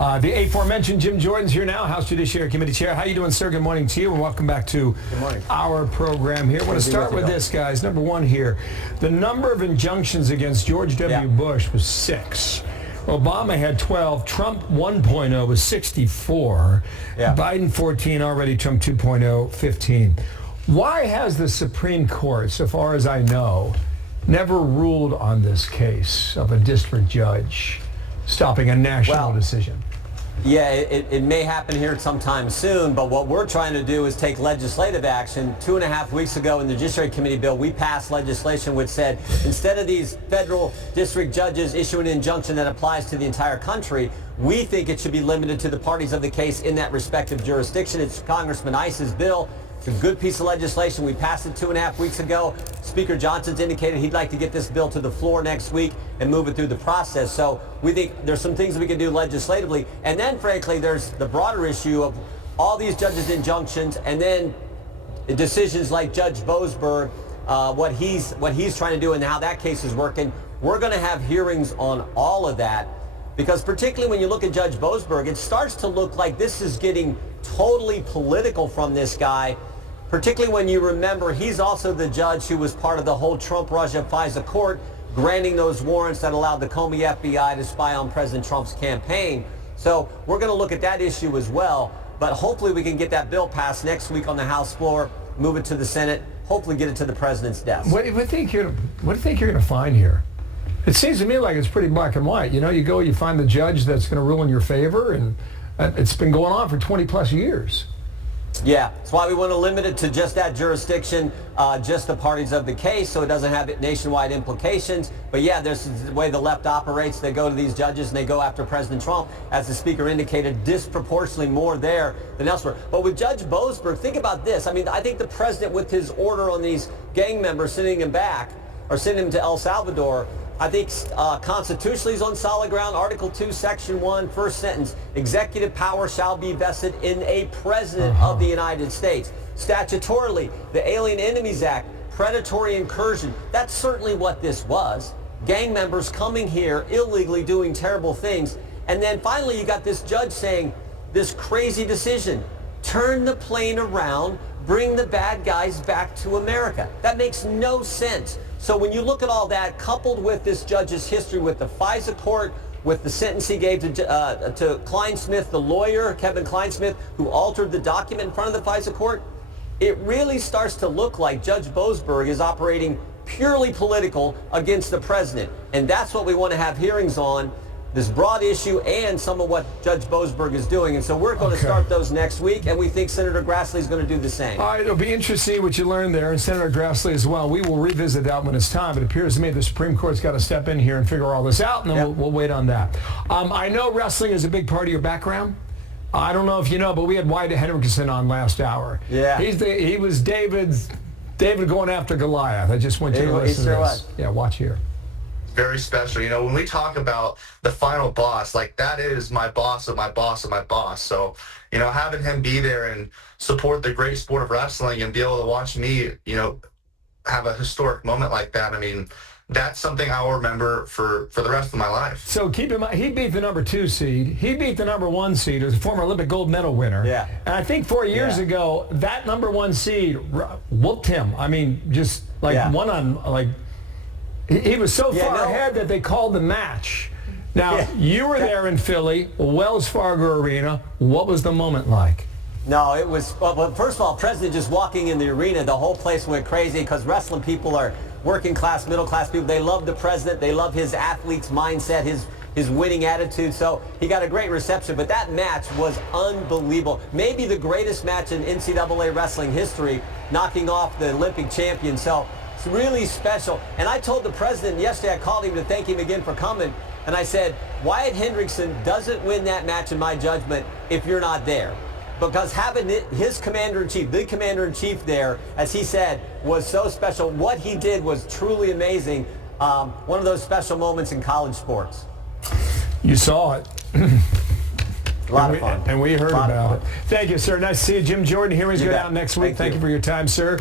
The aforementioned Jim Jordan's here now, House Judiciary Committee Chair. How you doing, sir? Good morning to you, and welcome back to our program here. I want to start with this, guys. Number one here. The number of injunctions against George W. Bush was 6. Obama had 12. Trump 1.0 was 64. Biden 14 already. Trump 2.0, 15. Why has the Supreme Court, so far as I know, never ruled on this case of a district judge stopping a national decision? Yeah, it may happen here sometime soon, but what we're trying to do is take legislative action. 2.5 weeks ago in the Judiciary Committee bill, we passed legislation which said instead of these federal district judges issuing an injunction that applies to the entire country, we think it should be limited to the parties of the case in that respective jurisdiction. It's Congressman Ice's bill. It's a good piece of legislation. We passed it 2.5 weeks ago. Speaker Johnson's indicated he'd like to get this bill to the floor next week and move it through the process. So we think there's some things that we can do legislatively. And then, frankly, there's the broader issue of all these judges' injunctions and then decisions like Judge Boasberg, what he's trying to do and how that case is working. We're going to have hearings on all of that because particularly when you look at Judge Boasberg, it starts to look like this is getting totally political from this guy, particularly when you remember he's also the judge who was part of the whole Trump-Russia FISA court granting those warrants that allowed the Comey FBI to spy on President Trump's campaign. So we're going to look at that issue as well, but hopefully we can get that bill passed next week on the House floor, move it to the Senate, hopefully get it to the president's desk. What do you think you're going to find here? It seems to me like it's pretty black and white. You know, you go, you find the judge that's going to rule in your favor, and it's been going on for 20 plus years. Yeah, that's why we want to limit it to just that jurisdiction, just the parties of the case, so it doesn't have nationwide implications. But yeah, there's the way the left operates. They go to these judges and they go after President Trump, as the speaker indicated, disproportionately more there than elsewhere. But with Judge Boasberg, think about this. I mean, I think the president, with his order on these gang members sending him back, or sending him to El Salvador, I think constitutionally he's on solid ground. Article 2, Section 1, first sentence, executive power shall be vested in a president of the United States. Statutorily, the Alien Enemies Act, predatory incursion, that's certainly what this was. Gang members coming here illegally doing terrible things. And then finally you got this judge saying this crazy decision, turn the plane around, bring the bad guys back to America. That makes no sense. So when you look at all that, coupled with this judge's history with the FISA court, with the sentence he gave to Kleinsmith, the lawyer, Kevin Kleinsmith, who altered the document in front of the FISA court, it really starts to look like Judge Boasberg is operating purely political against the president. And that's what we want to have hearings on, this broad issue and some of what Judge Boasberg is doing. And so we're going to start those next week, and we think Senator Grassley is going to do the same. All right, it'll be interesting what you learn there, and Senator Grassley as well. We will revisit that when it's time. It appears to me the Supreme Court's got to step in here and figure all this out, and then we'll wait on that. I know wrestling is a big part of your background. I don't know if you know, but we had Wyatt Henderson on last hour. Yeah. He was David going after Goliath. I just want you to listen to this. Yeah, watch here. Very special. You know, when we talk about the final boss, like that is my boss of my boss of my boss. So, you know, having him be there and support the great sport of wrestling and be able to watch me, you know, have a historic moment like that, I mean, that's something I'll remember for the rest of my life. So keep in mind, he beat the number 2 seed. He beat the number 1 seed, who's a former Olympic gold medal winner. Yeah. And I think 4 years ago, that number 1 seed whooped him. I mean, just like he was so far ahead that they called the match. Now, you were there in Philly, Wells Fargo Arena. What was the moment like? No, it was, well, first of all, President just walking in the arena, the whole place went crazy because wrestling people are working class, middle class people. They love the president. They love his athlete's mindset, his winning attitude. So he got a great reception. But that match was unbelievable. Maybe the greatest match in NCAA wrestling history, knocking off the Olympic champion. So it's really special. And I told the president yesterday, I called him to thank him again for coming, and I said, Wyatt Hendrickson doesn't win that match in my judgment if you're not there. Because having his commander-in-chief, the commander-in-chief there, as he said, was so special. What he did was truly amazing. One of those special moments in college sports. You saw it. A lot of fun. And we heard about it. Thank you, sir. Nice to see you. Jim Jordan, hearings go down next week. Thank you for your time, sir.